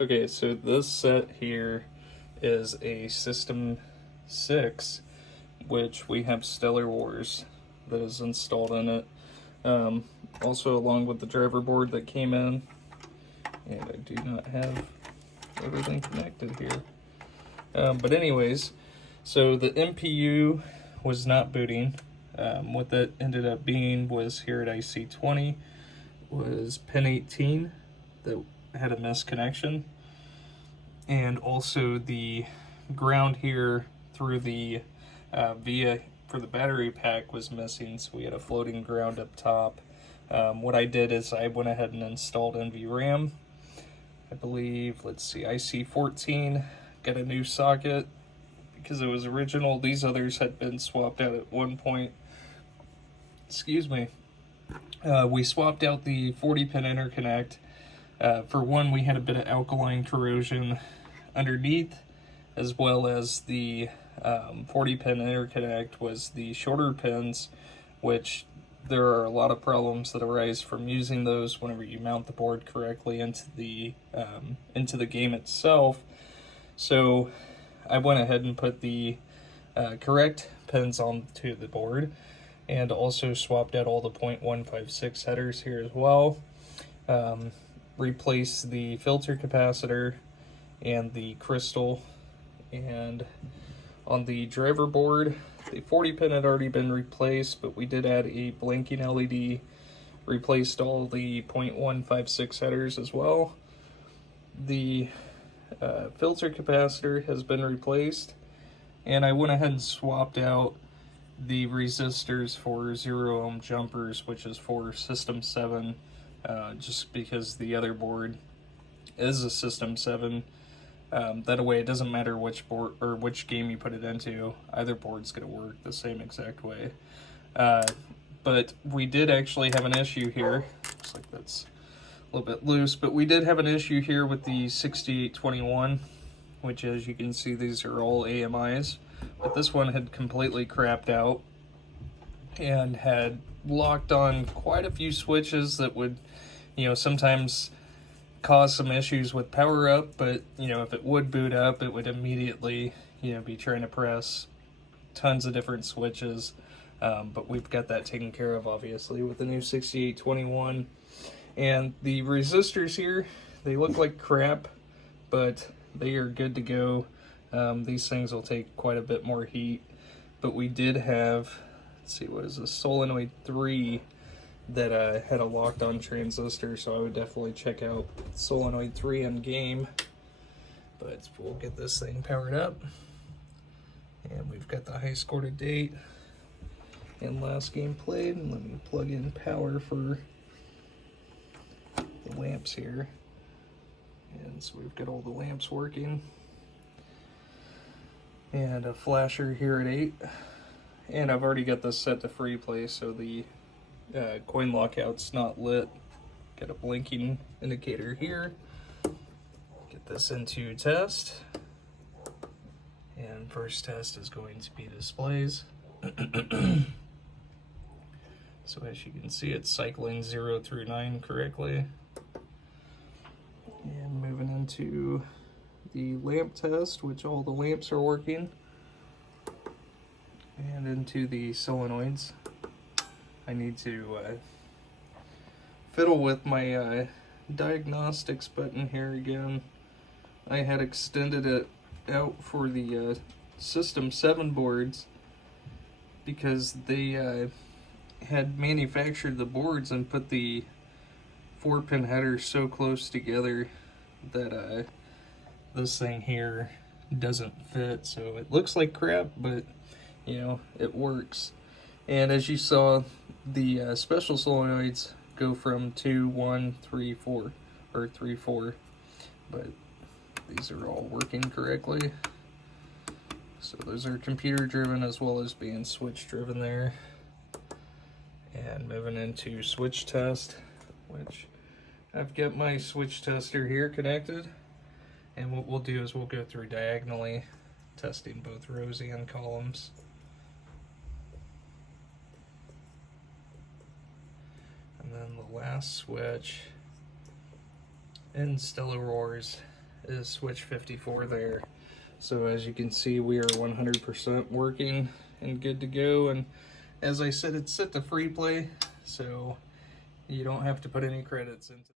Okay, so this set here is a System 6, which we have Stellar Wars that is installed in it. Um, Also, along with the driver board that came in, and I do not have everything connected here. But anyways, so the MPU was not booting. What that ended up being was here at IC20 was pin 18 that had a misconnection, and also the ground here through the via for the battery pack was missing, so we had a floating ground up top. What I did is I went ahead and installed NVRAM. I believe, let's see, IC14, got a new socket because it was original. These others had been swapped out at one point. Excuse me. We swapped out the 40 pin interconnect. For one, we had a bit of alkaline corrosion underneath, as well as the 40 pin interconnect was the shorter pins, which there are a lot of problems that arise from using those whenever you mount the board correctly into the game itself. So I went ahead and put the correct pins onto the board, and also swapped out all the 0.156 headers here as well. Replaced the filter capacitor and the crystal, and on the driver board the 40 pin had already been replaced, but we did add a blinking LED, replaced all the 0.156 headers as well. The filter capacitor has been replaced, and I went ahead and swapped out the resistors for 0 ohm jumpers, which is for System 7, just because the other board is a System 7. That way it doesn't matter which board or which game you put it into, either board's going to work the same exact way. But we did actually have an issue here. Looks like that's a little bit loose, but we did have an issue here with the 6821, which, as you can see, these are all AMIs, but this one had completely crapped out and had locked on quite a few switches that would, sometimes cause some issues with power up, but if it would boot up, it would immediately be trying to press tons of different switches. But we've got that taken care of, obviously, with the new 6821. And the resistors here, they look like crap, but they are good to go. These things will take quite a bit more heat, but we did have, let's see, what is this, solenoid 3 that had a locked on transistor, so I would definitely check out solenoid 3 on game. But we'll get this thing powered up, and we've got the high score to date and last game played. And let me plug in power for the lamps here, and so we've got all the lamps working, and a flasher here at 8, and I've already got this set to free play, so the coin lockout's not lit. Got a blinking indicator here. Get this into test, and first test is going to be displays. So as you can see, it's cycling 0 through 9 correctly. And moving into the lamp test, which all the lamps are working, and into the solenoids. I need to fiddle with my diagnostics button here again. I had extended it out for the System 7 boards because they had manufactured the boards and put the 4-pin headers so close together that this thing here doesn't fit. So it looks like crap, but it works. And as you saw, the special solenoids go from 2, 1, 3, 4, or 3, 4, but these are all working correctly. So those are computer driven as well as being switch driven there. And moving into switch test, which I've got my switch tester here connected, and what we'll do is we'll go through diagonally, testing both rows and columns. And then the last switch in Stellar Wars is switch 54 there. So as you can see, we are 100% working and good to go. And as I said, it's set to free play, so you don't have to put any credits into